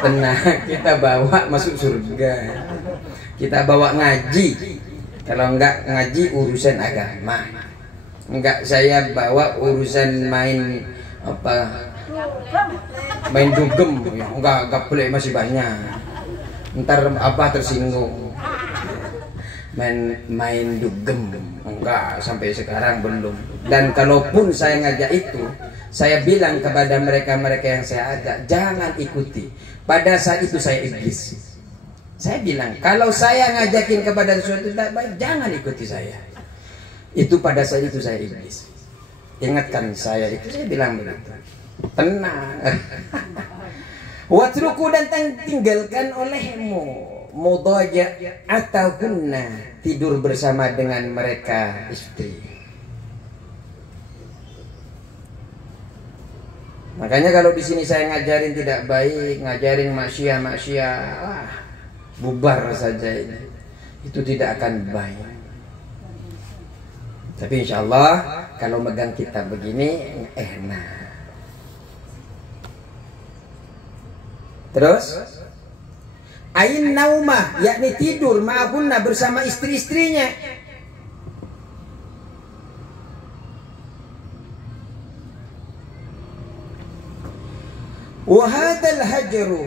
tenang, kita bawa masuk surga. Kita bawa ngaji. Kalau enggak ngaji urusan agama. Enggak saya bawa urusan main apa? Main dugem ya, enggak boleh, masih banyak. Ntar apa tersinggung. Main dugem enggak, sampai sekarang belum. Dan kalaupun saya ngajak itu, saya bilang kepada mereka-mereka yang saya ajak, jangan ikuti. Pada saat itu saya iblis. Saya bilang, kalau saya ngajakin kepada sesuatu tidak baik, jangan ikuti saya. Itu pada saat itu saya iblis. Ingatkan saya itu, saya bilang begitu. Tenang. Watruku, dan tinggalkan olehmu mudaja atahunna, tidur bersama dengan mereka istri. Makanya kalau di sini saya ngajarin tidak baik, ngajarin maksiat, bubar saja ini. Itu tidak akan baik. Tapi insya Allah kalau megang kitab begini enak. Terus ain naumah, yakni tidur ma'ahunna bersama istri-istrinya. Wa hadzal hajru,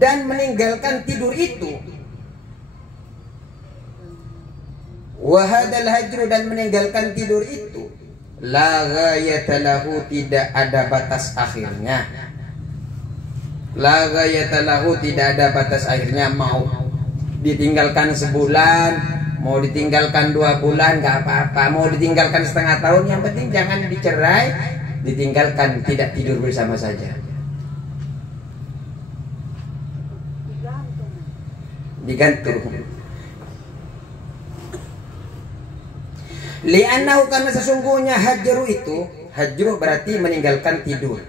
dan meninggalkan tidur itu. Wa hadzal hajru, dan meninggalkan tidur itu, la ghayata lahu, tidak ada batas akhirnya. La ghayata lahu, tidak ada batas akhirnya. Mau ditinggalkan sebulan, mau ditinggalkan 2 bulan, gak apa-apa. Mau ditinggalkan setengah tahun, yang penting jangan dicerai. Ditinggalkan, tidak tidur bersama saja. Digantung. Li'annahu, karena sesungguhnya hajru itu, hajru berarti meninggalkan tidur.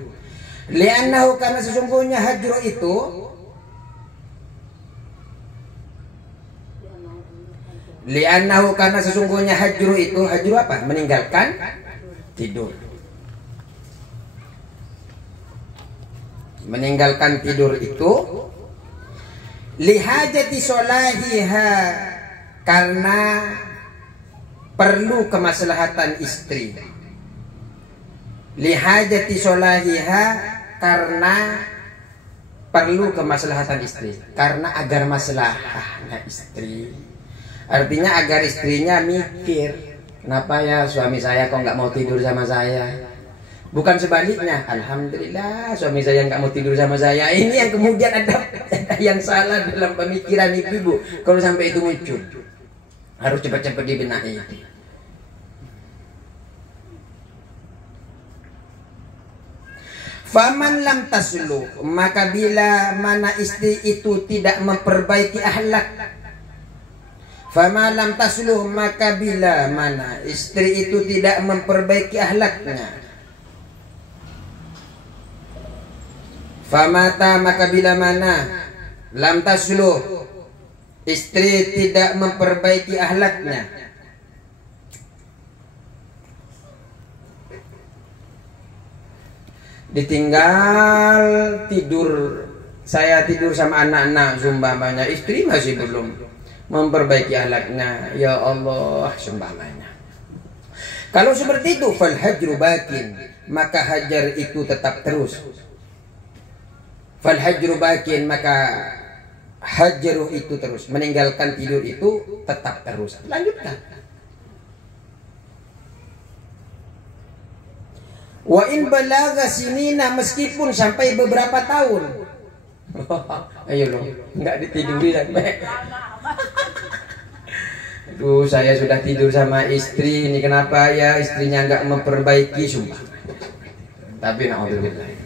Li'annahu, karena sesungguhnya hajru itu, li'annahu, karena sesungguhnya hajru itu, hajru apa? Meninggalkan tidur. Meninggalkan tidur itu lihajati solahiha, karena perlu kemaslahatan istri. Lihajati solahiha, karena perlu kemaslahatan istri, karena agar maslahahnya istri. Artinya agar istrinya mikir, kenapa ya suami saya kok nggak mau tidur sama saya? Bukan sebaliknya, alhamdulillah suami saya nggak mau tidur sama saya. Ini yang kemudian ada yang salah dalam pemikiran ibu-ibu. Kalau sampai itu muncul, harus cepat-cepat dibenahi. Faman lam tasluh, maka bila mana istri itu tidak memperbaiki akhlak. Faman lam tasluh, maka bila mana istri itu tidak memperbaiki akhlaknya. Famata, maka bila mana lam tasluh, istri tidak memperbaiki akhlaknya. Ditinggal tidur, saya tidur sama anak-anak sumpamanya, istri masih belum memperbaiki akhlaknya, ya Allah sumpamanya. Kalau seperti itu, fal hajru bakin, maka hajar itu tetap terus. Fal hajru bakin, maka hajru itu terus, meninggalkan tidur itu tetap terus. Lanjutkan. Wa in balagha sinina, meskipun sampai beberapa tahun. Ayo loh, nggak ditiduri sampai. Aduh, saya sudah tidur sama istri, ini kenapa ya istrinya nggak memperbaiki, sumpah. Tapi naudzubillah.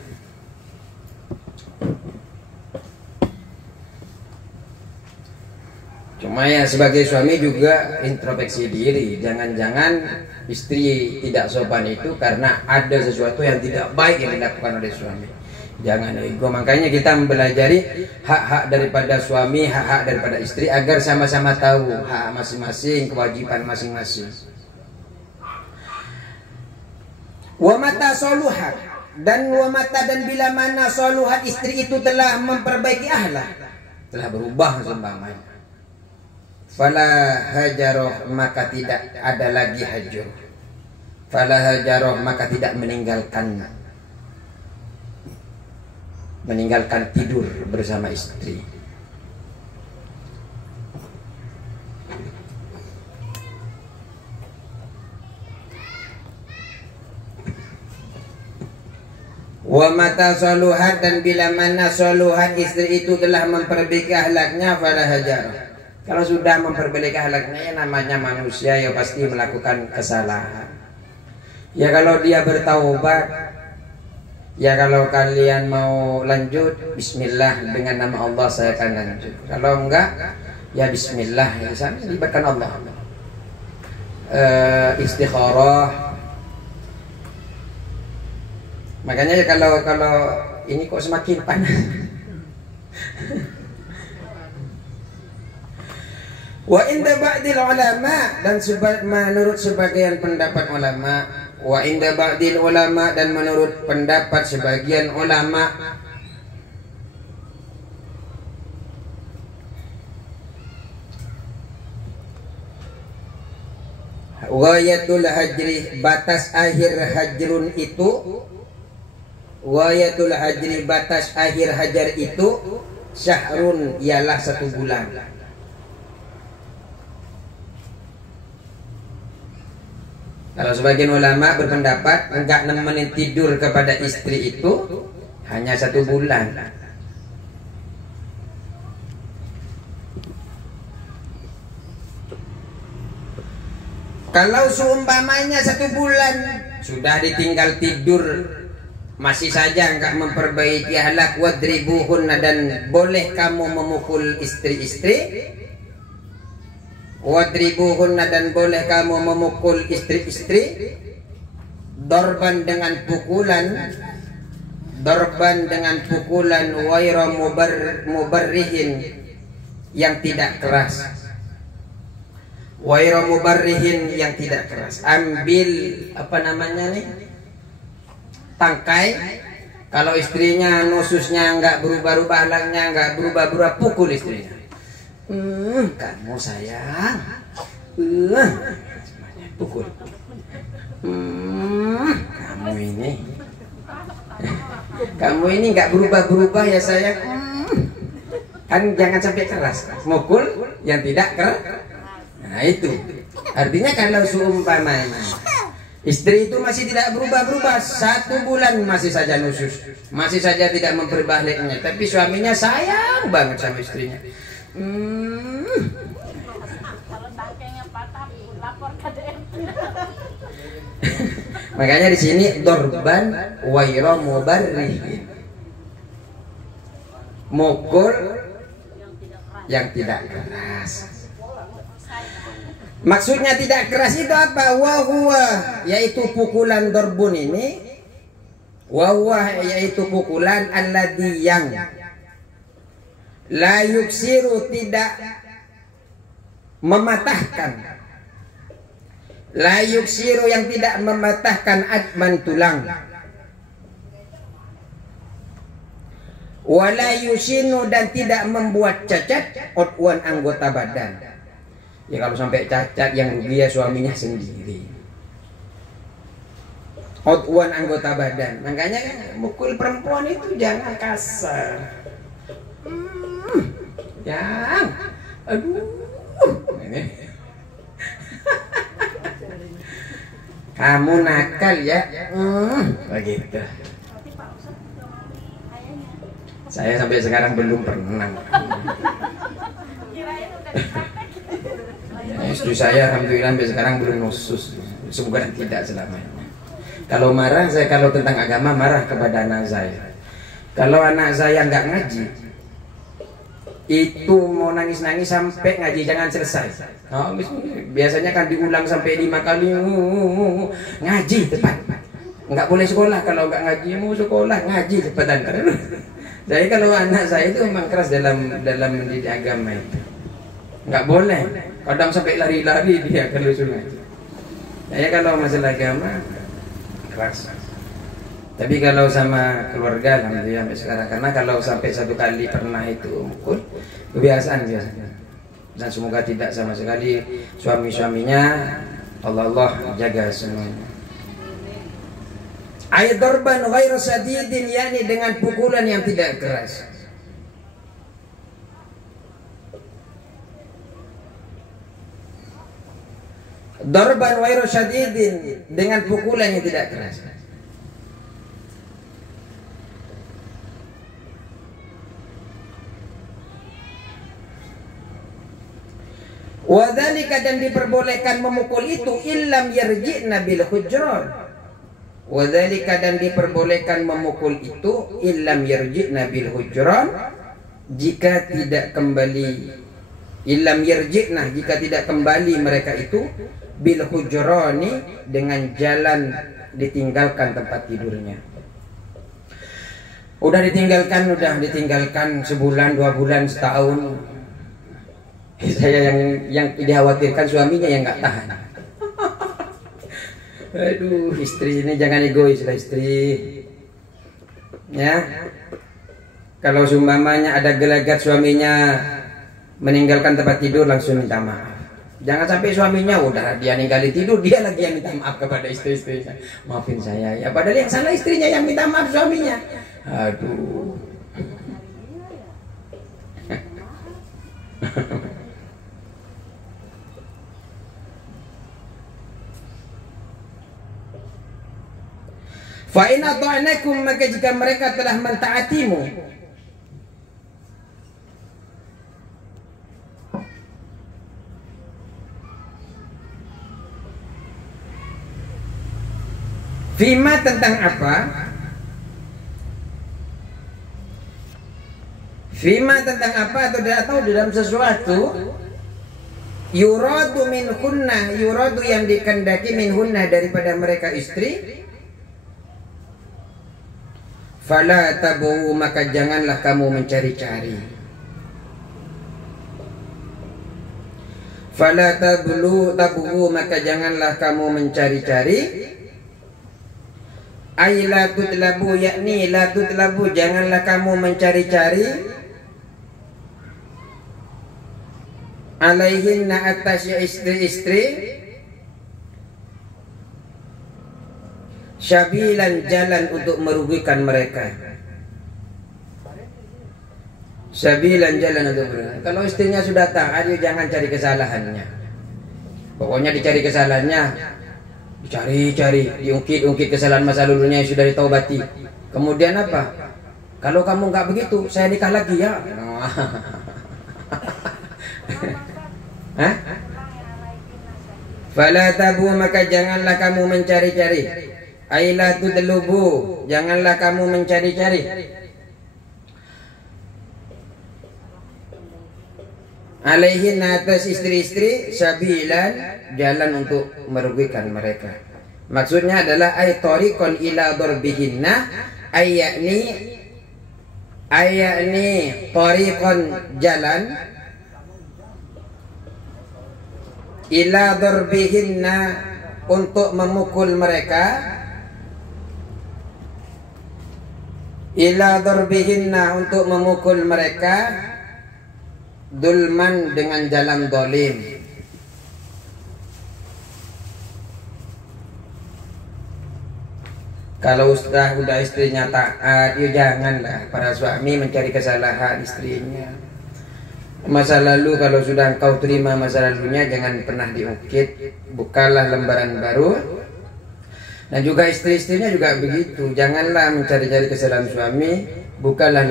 Cuma ya sebagai suami juga introspeksi diri. Jangan-jangan istri tidak sopan itu karena ada sesuatu yang tidak baik yang dilakukan oleh suami. Jangan ego. Makanya kita mempelajari hak-hak daripada suami, hak-hak daripada istri, agar sama-sama tahu hak masing-masing, kewajiban masing-masing. Wa mata soluhat, dan wa mata, dan bila mana soluhat istri itu telah memperbaiki akhlak, telah berubah seumpamanya, fala hajaroh, maka tidak ada lagi hajur. Fala hajaroh, maka tidak meninggalkan tidur bersama istri. Wa mata soluhat, dan bila mana soluhat istri itu telah memperbaiki akhlaknya, fala hajaroh. Kalau sudah memperbaiki akhlaknya, ya namanya manusia, ya pasti melakukan kesalahan. Ya kalau dia bertaubat, ya kalau kalian mau lanjut, bismillah, dengan nama Allah saya akan lanjut. Kalau enggak, ya bismillah, ya sana libatkan Allah. Istikharah. Makanya ya kalau ini kok semakin panas. Wa inda ba'dil ulama, dan menurut sebagian pendapat ulama, wa inda ba'dil ulama, dan menurut pendapat sebagian ulama, wayatul hajri, batas akhir hajrun itu, wayatul hajri, batas akhir hajar itu, syahrun, ialah 1 bulan. Kalau sebagian ulama berpendapat enggak nemenin tidur kepada istri itu hanya 1 bulan. Kalau seumpamanya 1 bulan sudah ditinggal tidur, masih saja enggak memperbaiki akhlak, wadribuhunna, dan boleh kamu memukul istri-istri, wadribuhunna, dan boleh kamu memukul istri-istri, dorban dengan pukulan, dorban dengan pukulan, waira mubarrihin, yang tidak keras, waira mubarrihin, yang tidak keras. Ambil apa namanya nih, tangkai. Kalau istrinya nususnya enggak berubah-ubah, halangnya enggak berubah-ubah, pukul istrinya. Kamu sayang, pukul. Kamu ini nggak berubah-berubah ya sayang. Kan jangan sampai keras, mukul yang tidak keras. Nah itu artinya kalau seumpamanya istri itu masih tidak berubah-berubah, 1 bulan masih saja nusus, masih saja tidak memperbaliknya, tapi suaminya sayang banget sama istrinya. Kalau tangkainya patah, lapor ke DMT. Makanya di sini dorban waira mubarrih, mukul yang tidak keras. Maksudnya tidak keras itu apa? Wahwa, yaitu pukulan dorbun ini, wahwa, yaitu pukulan alladhi, yang la yuksiru, tidak mematahkan, la yuksiru, yang tidak mematahkan, adman, tulang, wala yusinu, dan tidak membuat cacat, udwan, anggota badan. Ya kalau sampai cacat yang dia suaminya sendiri, udwan, anggota badan. Makanya mukul perempuan itu jangan kasar. Yang aduh ini kamu nakal ya, begitu. Saya sampai sekarang belum pernah. Istri saya alhamdulillah sampai sekarang belum nusus. Semoga tidak selamanya. Kalau marah saya, kalau tentang agama marah kepada anak saya. Kalau anak saya nggak ngaji, itu mau nangis-nangis sampai ngaji jangan selesai. Oh, biasanya kan diulang sampai 5 kali. Ngaji cepat. Nggak boleh sekolah kalau nggak ngaji, mau sekolah ngaji cepetan. Jadi kalau anak saya itu memang keras dalam mendidik agama itu. Nggak boleh. Kadang sampai lari-lari dia kalau sungai. Saya kalau masalah agama keras. Tapi kalau sama keluarga alhamdulillah sampai sekarang, karena kalau sampai 1 kali pernah itu mukul, kebiasaan biasanya. Dan semoga tidak sama sekali suami-suaminya, Allah jaga semuanya. Ayat dorban ghairu sadidin, yakni dengan pukulan yang tidak keras. Dorban ghairu sadidin, dengan pukulan yang tidak keras. Wadzalika, dan diperbolehkan memukul itu illam yarji'na bil hujran. Wadzalika, dan diperbolehkan memukul itu illam yarji'na bil hujran, jika tidak kembali, illam yarji'na, jika tidak kembali mereka itu bil hujrani, dengan jalan ditinggalkan tempat tidurnya. Udah ditinggalkan sebulan, 2 bulan, setahun. Saya yang dikhawatirkan suaminya yang nggak tahan. Aduh, istri ini jangan egois lah istri. Ya. Kalau seumpamanya ada gelagat suaminya meninggalkan tempat tidur, langsung minta maaf. Jangan sampai suaminya udah dia ninggalin tidur, dia lagi yang minta maaf kepada istri-istrinya. Maafin saya ya, padahal yang salah istrinya yang minta maaf suaminya. Aduh. Fa in ata'nakum, maka jika mereka telah mentaatimu, fima tentang apa? Fima tentang apa atau di dalam sesuatu, yuradu minhunna, yuradu yang dikendaki minhunna daripada mereka istri, fala tabu, maka janganlah kamu mencari-cari. Fala tabu, maka janganlah kamu mencari-cari. Ay la tutlabu, yakni la tutlabu, janganlah kamu mencari-cari alaihinna, atas istri-istri, syabilan, jalan untuk merugikan mereka. Syabilan, jalan untuk merugikan. Kalau istrinya sudah taat, jangan cari kesalahannya. Pokoknya dicari kesalahannya, dicari-cari, diungkit-ungkit kesalahan masa lalunya yang sudah ditaubati. Kemudian apa? Kalau kamu nggak begitu, saya nikah lagi ya. Hah? Fala tabu, maka janganlah kamu mencari-cari. Aila tudlubu, janganlah kamu mencari-cari. Alaihin, atas istri-istri, sabilan, jalan untuk merugikan mereka. Maksudnya adalah ay tariqan ila darbihinna, ayakni tariqan, jalan, ila darbihinna, untuk memukul mereka, ila darbihinna, untuk memukul mereka, dulman, dengan jalan dolim. Kalau udah istrinya taat, ya janganlah para suami mencari kesalahan istrinya. Masa lalu kalau sudah engkau terima masa lalunya, jangan pernah diungkit, bukalah lembaran baru. Dan juga istri-istrinya juga begitu, janganlah mencari-cari kesalahan suami, bukalah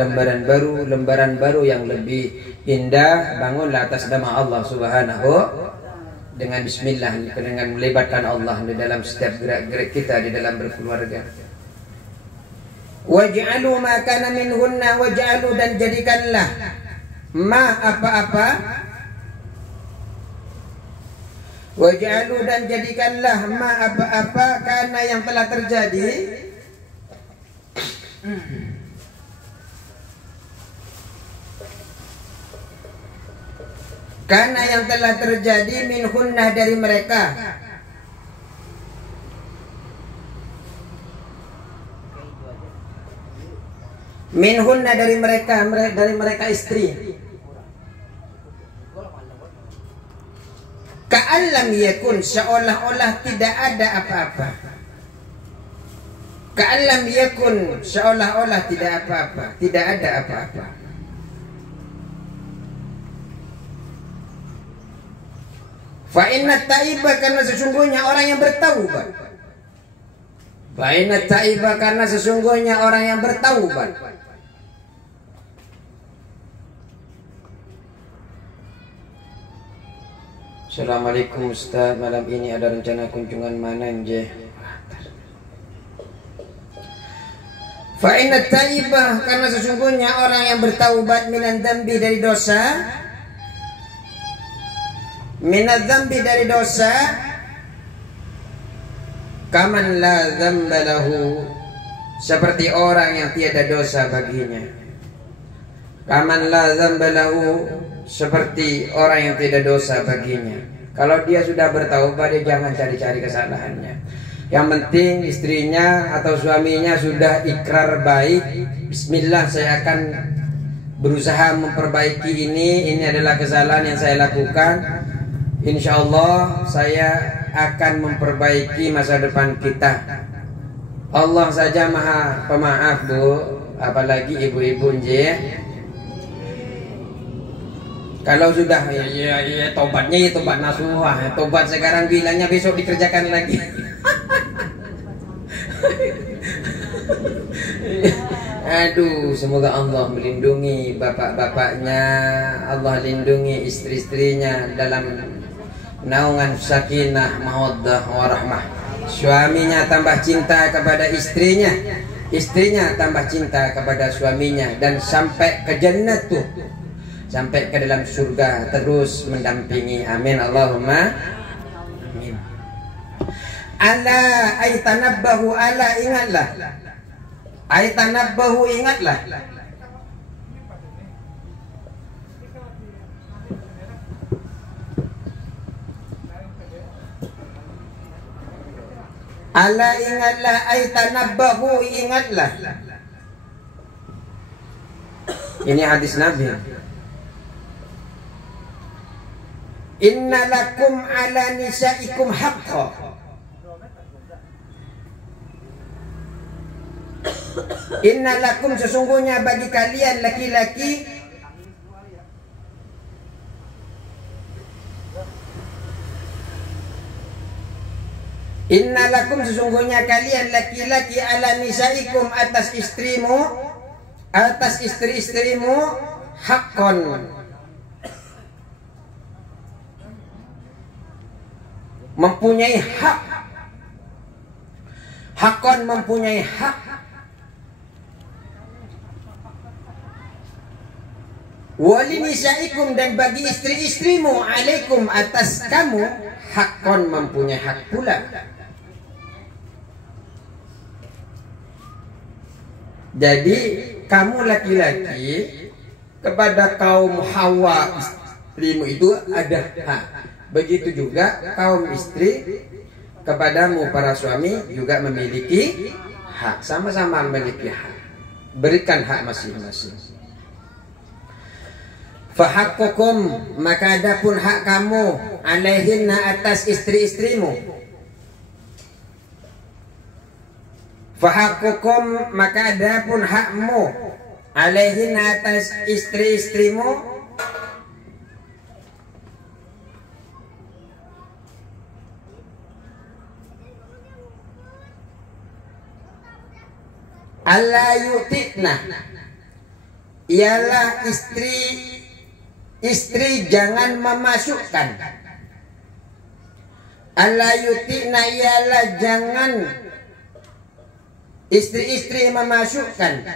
lembaran baru yang lebih indah. Bangunlah atas nama Allah Subhanahu, dengan bismillah, dengan melibatkan Allah di dalam setiap gerak-gerik kita di dalam berkeluarga. Waj'alu ma kana minhunna, waj'alu, dan jadikanlah ma apa-apa, waj'alu, dan jadikanlah ma apa-apa, karena yang telah terjadi, karena yang telah terjadi, minhunna, dari mereka, minhunna, dari mereka istri. Ka'allam yakun, seolah-olah tidak ada apa-apa. Ka'allam yakun, seolah-olah tidak apa-apa, tidak ada apa-apa. Fa inna taiba, karena sesungguhnya orang yang bertaubat. Fa inna taiba, karena sesungguhnya orang yang bertaubat. Assalamualaikum Ustaz, malam ini ada rencana kunjungan mana nje? Fa inna taibah, karena sesungguhnya orang yang bertaubat, minan dzambi, dari dosa, minadz dzambi, dari dosa, kaman la dzamba lahu, seperti orang yang tiada dosa baginya. Kaman la dzamba lahu, seperti orang yang tidak dosa baginya. Kalau dia sudah bertaubat, dia jangan cari-cari kesalahannya. Yang penting istrinya atau suaminya sudah ikrar baik, bismillah saya akan berusaha memperbaiki ini adalah kesalahan yang saya lakukan. Insya Allah saya akan memperbaiki masa depan kita. Allah saja maha pemaaf, Bu. Apalagi ibu-ibu nje. Kalau sudah ya tobatnya ya tobat nasuha, tobat sekarang bilangnya besok dikerjakan lagi. Aduh, semoga Allah melindungi bapak-bapaknya, Allah lindungi istri-istrinya dalam naungan sakinah, mawaddah, warahmah. Suaminya tambah cinta kepada istrinya, istrinya tambah cinta kepada suaminya, dan sampai ke jannah tuh, sampai ke dalam surga terus mendampingi. Amin Allahumma amin. Ala aitanabbahu, ala ingatlah, aitanabbahu ingatlah. Ala ingatlah, aitanabbahu ingatlah. Ini hadis Nabi. Inna lakum ala nisaikum haqqa. Inna lakum, sesungguhnya bagi kalian laki-laki, inna lakum, sesungguhnya kalian laki-laki, ala nisaikum, atas istrimu, atas istri-istrimu, haqqan, mempunyai hak. Hakon mempunyai hak. Wali nisaikum, dan bagi istri-istrimu, alaikum, atas kamu, hakon mempunyai hak pula. Jadi kamu laki-laki kepada kaum Hawa istrimu itu ada hak. Begitu juga kaum istri kepadamu para suami juga memiliki hak, sama-sama memiliki hak. Berikan hak masing-masing. Fahaqqukum, maka adapun hak kamu, alaihinna, atas istri-istrimu. Fahaqqukum, maka adapun hakmu, alaihinna, atas istri-istrimu. Allah yutikna, ialah istri jangan memasukkan. Allah yutikna, ialah jangan istri-istri memasukkan.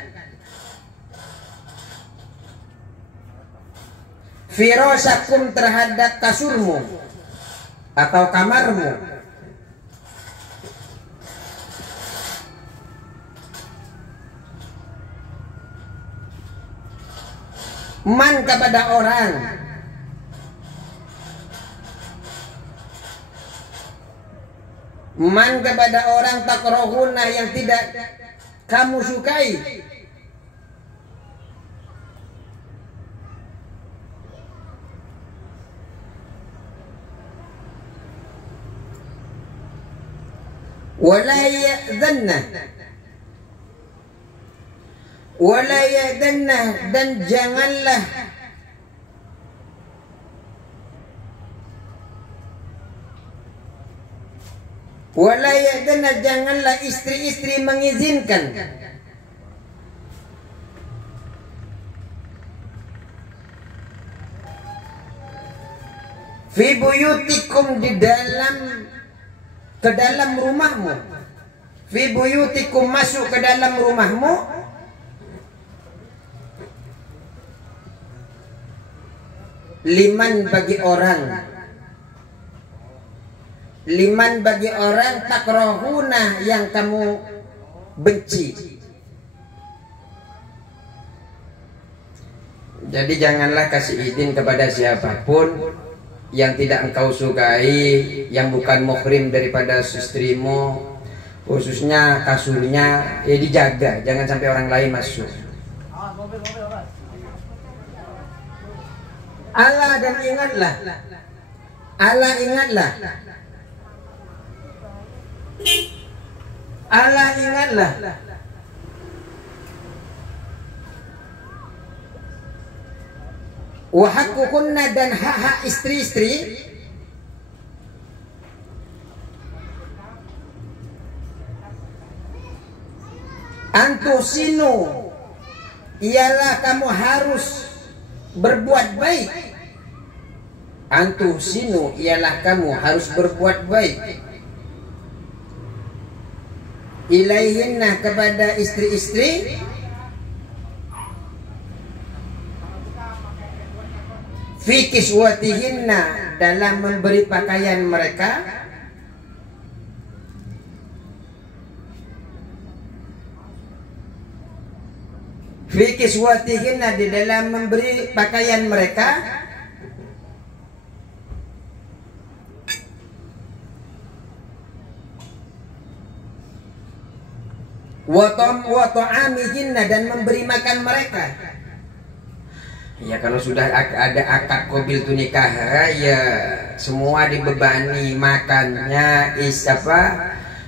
Firasakum, terhadap kasurmu atau kamarmu. Man, kepada orang. Man, kepada orang, takrohuna, yang tidak kamu sukai. Wala ya'dhanna, wala ya'dhanna, dan janganlah wala ya'dhanna, janganlah istri-istri mengizinkan. Fi buyutikum, di dalam, ke dalam rumahmu. Fi buyutikum, masuk ke dalam rumahmu. Liman, bagi orang. Liman, bagi orang, takrohuna, yang kamu benci. Jadi janganlah kasih izin kepada siapapun yang tidak engkau sukai, yang bukan muhrim daripada istrimu, khususnya kasurnya, ya dijaga, jangan sampai orang lain masuk. Allah dan ingatlah, Allah ingatlah, Allah ingatlah. Wa haqqukunna, dan hak-hak istri-istri antusinu, ialah kamu harus berbuat baik. Antusinu, ialah kamu harus berbuat baik. Ilaihinna, kepada istri-istri. Fi kiswatihinna, dalam memberi pakaian mereka. Fi kiswatihinna, di dalam memberi pakaian mereka. Wa ta'amihinna, dan memberi makan mereka. Ya kalau sudah ada akad qabil tu nikah, ya semua dibebani, makannya,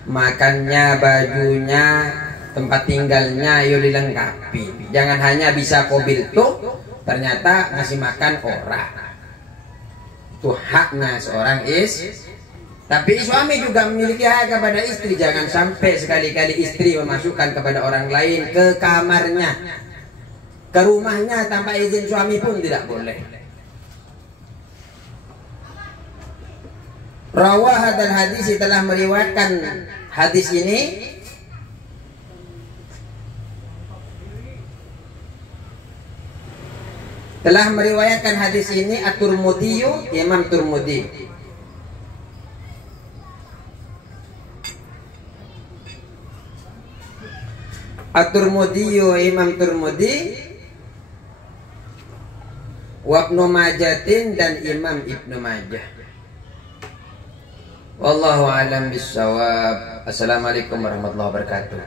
makannya, bajunya, tempat tinggalnya, yo dilengkapi. Jangan hanya bisa qabil tuh ternyata ngasih makan orang. Itu haknya seorang tapi suami juga memiliki hak kepada istri. Jangan sampai sekali-kali istri memasukkan kepada orang lain ke kamarnya, ke rumahnya tanpa izin suami pun tidak boleh. Rawah hadal hadis, telah meriwayatkan hadis ini At-Tirmidzi, Imam Tirmidzi. At-Tirmidzi, Imam Tirmidzi, wa Ibnu Majah, dan Imam Ibnu Majah. Wallahu a'lam bissawab. Assalamualaikum warahmatullahi wabarakatuh.